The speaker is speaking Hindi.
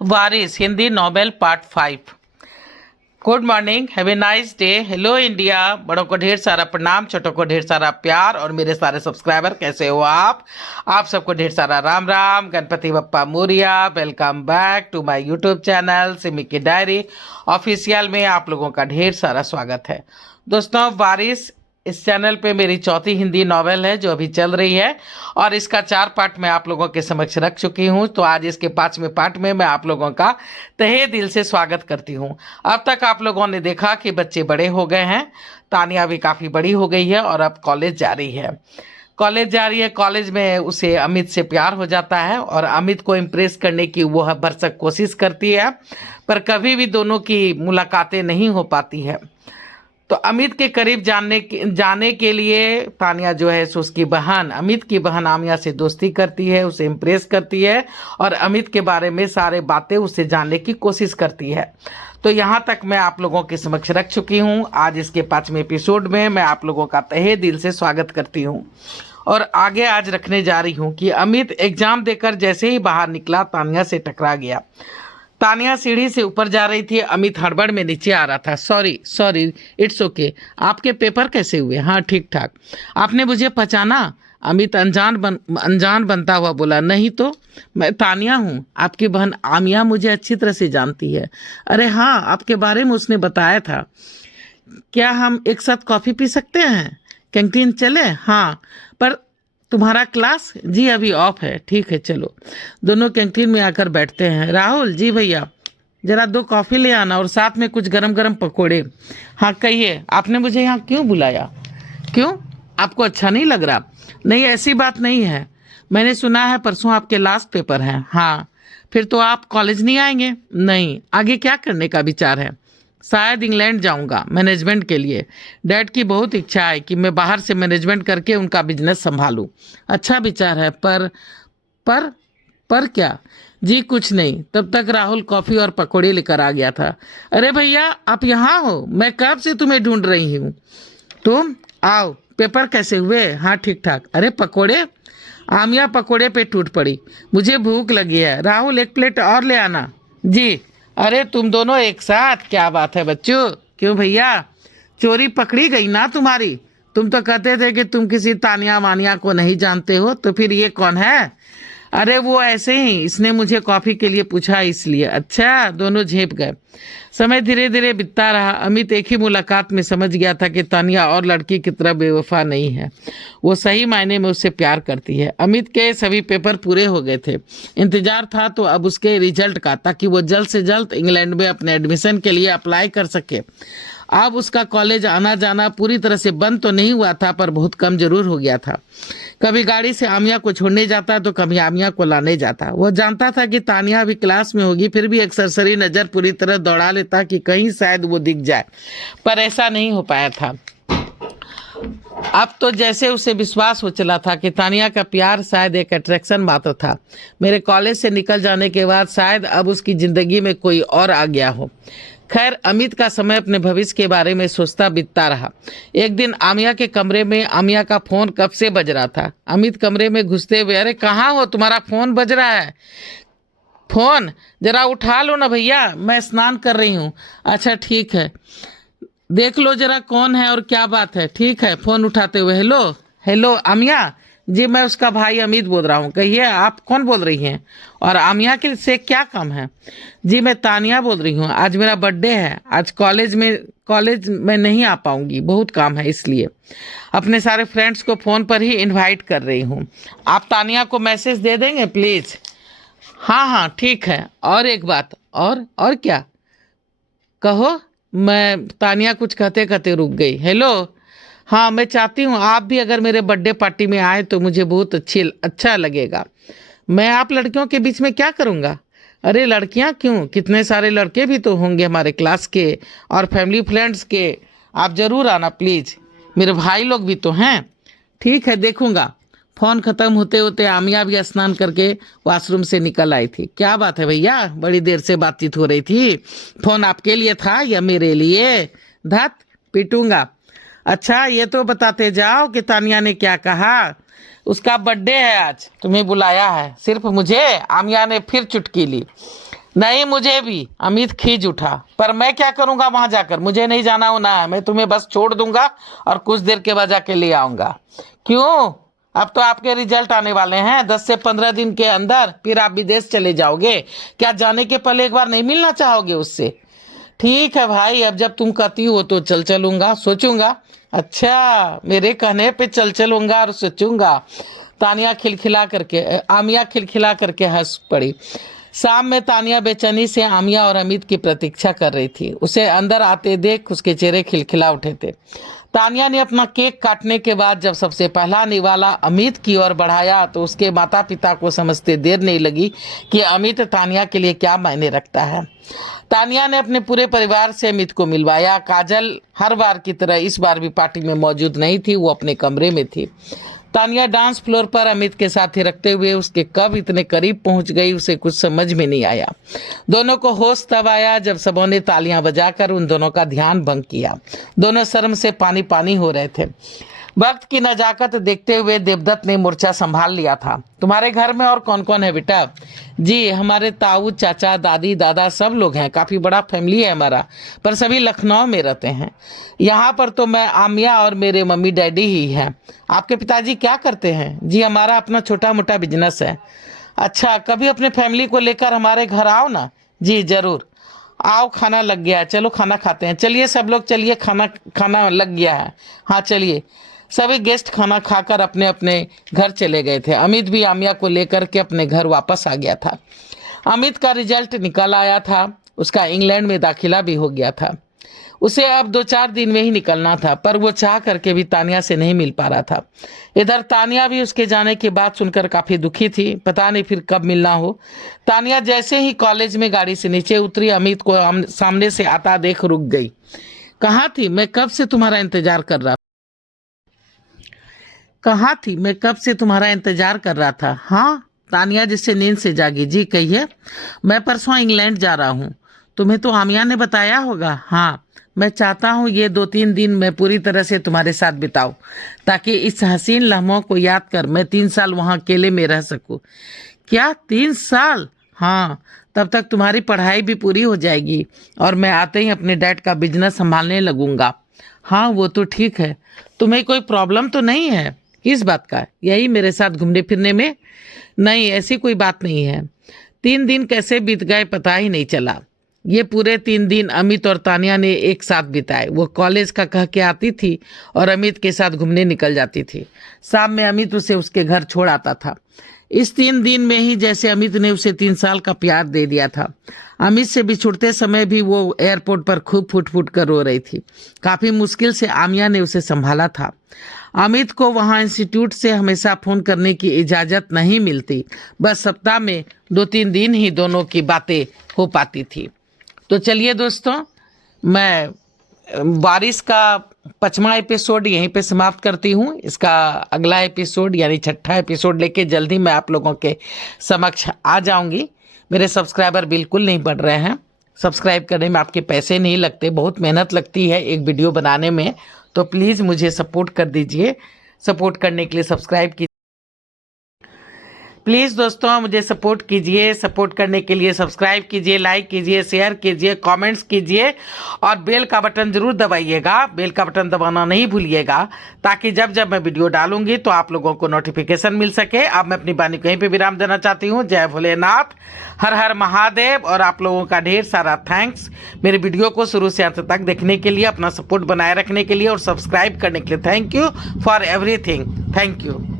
Waris Hindi novel part 5। Good morning, have a nice day. Hello India. बड़ों को ढेर सारा प्रणाम, छोटों को ढेर सारा प्यार और मेरे सारे सब्सक्राइबर कैसे हो आप सबको ढेर सारा राम राम। गणपति बप्पा मोरिया। Welcome back to my YouTube channel Simi की डायरी ऑफिशियल में आप लोगों का ढेर सारा स्वागत है। दोस्तों, वारिस इस चैनल पे मेरी चौथी हिंदी नॉवेल है जो अभी चल रही है और इसका 4 पार्ट मैं आप लोगों के समक्ष रख चुकी हूँ। तो आज इसके 5वें पार्ट में मैं आप लोगों का तहे दिल से स्वागत करती हूँ। अब तक आप लोगों ने देखा कि बच्चे बड़े हो गए हैं, तानिया भी काफ़ी बड़ी हो गई है और अब कॉलेज जा रही है। कॉलेज में उसे अमित से प्यार हो जाता है और अमित को इम्प्रेस करने की वह भरसक कोशिश करती है, पर कभी भी दोनों की मुलाकातें नहीं हो पाती है। तो अमित के करीब जाने के लिए तानिया जो है सो उसकी बहन, अमित की बहन आमिया से दोस्ती करती है, उसे इम्प्रेस करती है और अमित के बारे में सारे बातें उससे जानने की कोशिश करती है। तो यहाँ तक मैं आप लोगों के समक्ष रख चुकी हूँ। आज इसके 5वें एपिसोड में मैं आप लोगों का तहे दिल से स्वागत करती हूँ और आगे आज रखने जा रही हूँ कि अमित एग्जाम देकर जैसे ही बाहर निकला तानिया से टकरा गया। तानिया सीढ़ी से ऊपर जा रही थी, अमित हड़बड़ में नीचे आ रहा था। Sorry, it's okay. आपके पेपर कैसे हुए? हाँ, ठीक ठाक। आपने मुझे पहचाना? अमित अनजान बनता हुआ बोला। नहीं तो, मैं तानिया हूँ, आपकी बहन आमिया मुझे अच्छी तरह से जानती है। अरे हाँ, आपके बारे में उसने बताया था। क्या हम एक साथ कॉफ़ी पी सकते हैं? कैंटीन चले? हाँ, पर तुम्हारा क्लास? जी अभी ऑफ है। ठीक है, चलो दोनों कैंटीन में आकर बैठते हैं। राहुल जी भैया, जरा 2 कॉफ़ी ले आना और साथ में कुछ गरम गरम पकोड़े। हाँ कहिए, आपने मुझे यहाँ क्यों बुलाया? क्यों, आपको अच्छा नहीं लग रहा? नहीं, ऐसी बात नहीं है। मैंने सुना है परसों आपके लास्ट पेपर हैं। हाँ, फिर तो आप कॉलेज नहीं आएंगे? नहीं। आगे क्या करने का विचार है? शायद इंग्लैंड जाऊंगा मैनेजमेंट के लिए। डैड की बहुत इच्छा है कि मैं बाहर से मैनेजमेंट करके उनका बिजनेस संभालूं। अच्छा विचार है, पर पर क्या? जी कुछ नहीं। तब तक राहुल कॉफ़ी और पकौड़े लेकर आ गया था। अरे भैया, आप यहाँ हो? मैं कब से तुम्हें ढूंढ रही हूँ। तुम आओ। पेपर कैसे हुए? हाँ ठीक ठाक। अरे पकोड़े? आमिया पकोड़े पे टूट पड़ी। मुझे भूख लगी है। राहुल 1 प्लेट और ले आना। जी। अरे तुम दोनों एक साथ? क्या बात है बच्चों। क्यों भैया, चोरी पकड़ी गई ना तुम्हारी? तुम तो कहते थे कि तुम किसी तानिया वानिया को नहीं जानते हो, तो फिर ये कौन है? अरे वो ऐसे ही, इसने मुझे कॉफ़ी के लिए पूछा इसलिए। अच्छा, दोनों झेप गए। समय धीरे धीरे बीतता रहा। अमित एक ही मुलाकात में समझ गया था कि तानिया और लड़की की तरह बेवफा नहीं है, वो सही मायने में उससे प्यार करती है। अमित के सभी पेपर पूरे हो गए थे। इंतजार था तो अब उसके रिजल्ट का, ताकि वो जल्द से जल्द इंग्लैंड में अपने एडमिशन के लिए अप्लाई कर सके। अब उसका कॉलेज आना जाना पूरी तरह से बंद तो नहीं हुआ था, पर बहुत कम जरूर हो गया था। कभी गाड़ी से आमिया को छोड़ने जाता तो कभी आमिया को लाने जाता। वह जानता था कि तानिया अभी क्लास में होगी, फिर भी एक सरसरी नज़र पूरी तरह दौड़ा लेता कि कहीं शायद वो दिख जाए, पर ऐसा नहीं हो पाया था। अब तो जैसे उसे विश्वास हो चला था कि तानिया का प्यार शायद एक अट्रैक्शन मात्र था। मेरे कॉलेज से निकल जाने के बाद शायद अब उसकी ज़िंदगी में कोई और आ गया हो। खैर, अमित का समय अपने भविष्य के बारे में सोचता बीतता रहा। एक दिन आमिया के कमरे में आमिया का फ़ोन कब से बज रहा था। अमित कमरे में घुसते हुए, अरे कहाँ हो, तुम्हारा फ़ोन बज रहा है। फ़ोन जरा उठा लो ना भैया, मैं स्नान कर रही हूँ। अच्छा ठीक है, देख लो जरा कौन है और क्या बात है। ठीक है, फ़ोन उठाते हुए, हेलो हेलो आमिया जी, मैं उसका भाई अमित बोल रहा हूँ। कहिए, आप कौन बोल रही हैं और आमिया के से क्या काम है? जी मैं तानिया बोल रही हूँ, आज मेरा बर्थडे है। आज कॉलेज में नहीं आ पाऊंगी, बहुत काम है, इसलिए अपने सारे फ्रेंड्स को फ़ोन पर ही इनवाइट कर रही हूँ। आप तानिया को मैसेज दे देंगे प्लीज़? हाँ हाँ ठीक है। और एक बात, और क्या? कहो। मैं तानिया कुछ कहते कहते रुक गई। हेलो, हाँ मैं चाहती हूँ आप भी अगर मेरे बर्थडे पार्टी में आए तो मुझे बहुत अच्छा लगेगा। मैं आप लड़कियों के बीच में क्या करूँगा? अरे लड़कियाँ क्यों, कितने सारे लड़के भी तो होंगे हमारे क्लास के और फैमिली फ्रेंड्स के। आप ज़रूर आना प्लीज़, मेरे भाई लोग भी तो हैं। ठीक है, देखूँगा। फ़ोन ख़त्म होते होते आमिया भी स्नान करके वॉशरूम से निकल आई थी। क्या बात है भैया, बड़ी देर से बातचीत हो रही थी। फ़ोन आपके लिए था या मेरे लिए? धत पीटूंगा। अच्छा ये तो बताते जाओ कि तानिया ने क्या कहा। उसका बर्थडे है आज, तुम्हें बुलाया है। सिर्फ मुझे? आमिया ने फिर चुटकी ली। नहीं, मुझे भी अमित खींच उठा, पर मैं क्या करूंगा वहां जाकर, मुझे नहीं जाना होना है। मैं तुम्हें बस छोड़ दूंगा और कुछ देर के बाद जाके ले आऊंगा। क्यों? अब तो आपके रिजल्ट आने वाले हैं 10 से 15 दिन के अंदर, फिर आप विदेश चले जाओगे। क्या जाने के पहले एक बार नहीं मिलना चाहोगे उससे? ठीक है भाई, अब जब तुम कहती हो तो चल चलूंगा, सोचूंगा। अच्छा, मेरे कहने पे चल चलूंगा और सोचूंगा। तानिया खिलखिला करके आमिया खिलखिला करके हंस पड़ी। शाम में तानिया बेचैनी से आमिया और अमित की प्रतीक्षा कर रही थी। उसे अंदर आते देख उसके चेहरे खिलखिला उठे थे। तानिया ने अपना केक काटने के बाद जब सबसे पहला निवाला अमित की ओर बढ़ाया तो उसके माता पिता को समझते देर नहीं लगी कि अमित तानिया के लिए क्या मायने रखता है। तानिया ने अपने पूरे परिवार से अमित को मिलवाया। काजल हर बार की तरह इस बार भी पार्टी में मौजूद नहीं थी, वो अपने कमरे में थी। तानिया डांस फ्लोर पर अमित के साथ ही रखते हुए उसके कब इतने करीब पहुंच गई, उसे कुछ समझ में नहीं आया। दोनों को होश तब आया जब सबों ने तालियां बजाकर उन दोनों का ध्यान भंग किया। दोनों शर्म से पानी पानी हो रहे थे। वक्त की नजाकत देखते हुए देवदत्त ने मोर्चा संभाल लिया था। तुम्हारे घर में और कौन कौन है बेटा? जी, हमारे ताऊ, चाचा, दादी, दादा सब लोग हैं। काफ़ी बड़ा फैमिली है हमारा, पर सभी लखनऊ में रहते हैं। यहाँ पर तो मैं, आमिया और मेरे मम्मी डैडी ही हैं। आपके पिताजी क्या करते हैं? जी, हमारा अपना छोटा मोटा बिजनेस है। अच्छा, कभी अपने फैमिली को लेकर हमारे घर आओ ना। जी ज़रूर। आओ, खाना लग गया है, चलो खाना खाते हैं। चलिए सब लोग चलिए, खाना खाना लग गया है। हाँ चलिए। सभी गेस्ट खाना खाकर अपने अपने घर चले गए थे। अमित भी आमिया को लेकर के अपने घर वापस आ गया था। अमित का रिजल्ट निकल आया था, उसका इंग्लैंड में दाखिला भी हो गया था। उसे अब 2-4 दिन में ही निकलना था, पर वो चाह करके भी तानिया से नहीं मिल पा रहा था। इधर तानिया भी उसके जाने की बात सुनकर काफ़ी दुखी थी। पता नहीं फिर कब मिलना हो। तानिया जैसे ही कॉलेज में गाड़ी से नीचे उतरी, अमित को सामने से आता देख रुक गई। कहाँ थी? मैं कब से तुम्हारा इंतजार कर रहा कहाँ थी? मैं कब से तुम्हारा इंतजार कर रहा था। हाँ, तानिया जिससे नींद से जागी। जी कहिए। मैं परसों इंग्लैंड जा रहा हूँ। तुम्हें तो आमिया ने बताया होगा। हाँ, मैं चाहता हूँ ये 2-3 दिन मैं पूरी तरह से तुम्हारे साथ बिताऊं, ताकि इस हसीन लम्हों को याद कर मैं 3 साल वहाँ अकेले में रह सकूं। क्या 3 साल? हाँ, तब तक तुम्हारी पढ़ाई भी पूरी हो जाएगी और मैं आते ही अपने डैड का बिजनेस संभालने लगूंगा। हाँ वो तो ठीक है। तुम्हें कोई प्रॉब्लम तो नहीं है? किस बात का? यही मेरे साथ घूमने फिरने में? नहीं, ऐसी कोई बात नहीं है। 3 दिन कैसे बीत गए पता ही नहीं चला। ये पूरे 3 दिन अमित और तानिया ने एक साथ बिताए। वो कॉलेज का कह के आती थी और अमित के साथ घूमने निकल जाती थी। शाम में अमित उसे उसके घर छोड़ आता था। इस 3 दिन में ही जैसे अमित ने उसे 3 साल का प्यार दे दिया था। अमित से बिछुड़ते समय भी वो एयरपोर्ट पर खूब फुट फुट कर रो रही थी। काफ़ी मुश्किल से आमिया ने उसे संभाला था। अमित को वहाँ इंस्टीट्यूट से हमेशा फ़ोन करने की इजाज़त नहीं मिलती, बस सप्ताह में 2-3 दिन ही दोनों की बातें हो पाती थी। तो चलिए दोस्तों, मैं बारिश का 5वां एपिसोड यहीं पे समाप्त करती हूँ। इसका अगला एपिसोड यानी 6ठा एपिसोड लेके जल्दी मैं आप लोगों के समक्ष आ जाऊंगी। मेरे सब्सक्राइबर बिल्कुल नहीं बढ़ रहे हैं। सब्सक्राइब करने में आपके पैसे नहीं लगते, बहुत मेहनत लगती है एक वीडियो बनाने में। तो प्लीज़ मुझे सपोर्ट कर दीजिए। सपोर्ट करने के लिए सब्सक्राइब कीजिए। प्लीज़ दोस्तों मुझे सपोर्ट कीजिए। सपोर्ट करने के लिए सब्सक्राइब कीजिए, लाइक कीजिए, शेयर कीजिए, कमेंट्स कीजिए और बेल का बटन ज़रूर दबाइएगा। बेल का बटन दबाना नहीं भूलिएगा, ताकि जब जब मैं वीडियो डालूंगी तो आप लोगों को नोटिफिकेशन मिल सके। अब मैं अपनी वाणी कहीं पे विराम देना चाहती हूँ। जय भोलेनाथ, हर हर महादेव। और आप लोगों का ढेर सारा थैंक्स मेरे वीडियो को शुरू से अंत तक देखने के लिए, अपना सपोर्ट बनाए रखने के लिए और सब्सक्राइब करने के लिए। Thank you for everything. Thank you.